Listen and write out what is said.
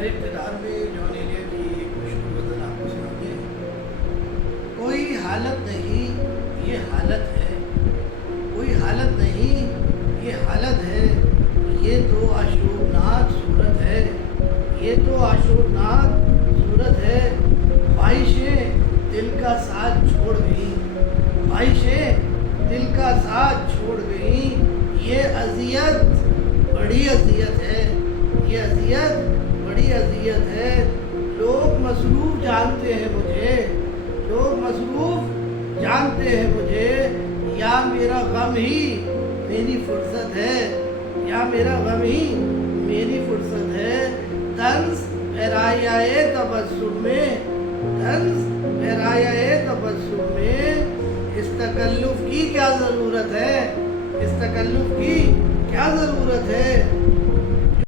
पहले इब्तिदा में John Elliott की एक मशहूर गज़ल आपको सुनाते हैं। कोई हालत नहीं ये हालत है, कोई हालत नहीं ये हालत है, ये तो आशूबनाक सूरत है, ये तो आशूबनाक सूरत है। ख्वाहिशें दिल का साथ छोड़ गई, ख्वाहिशें दिल का साथ छोड़ गई। ये अज़ियत बड़ी अज़ियत है, ये अज़ियत बड़ी अज़ियत है। लोग मसरूफ़ जानते हैं मुझे, लोग मसरूफ़ जानते हैं मुझे। या मेरा गम ही मेरी फुर्सत है, या मेरा गम ही मेरी फुर्सत है। तंज़ बहराए तबस्सुम में, तंज़ बहराए तबस्सुम में। इस तकल्लुफ़ की क्या ज़रूरत है, इस तकल्लुफ़ की क्या ज़रूरत है।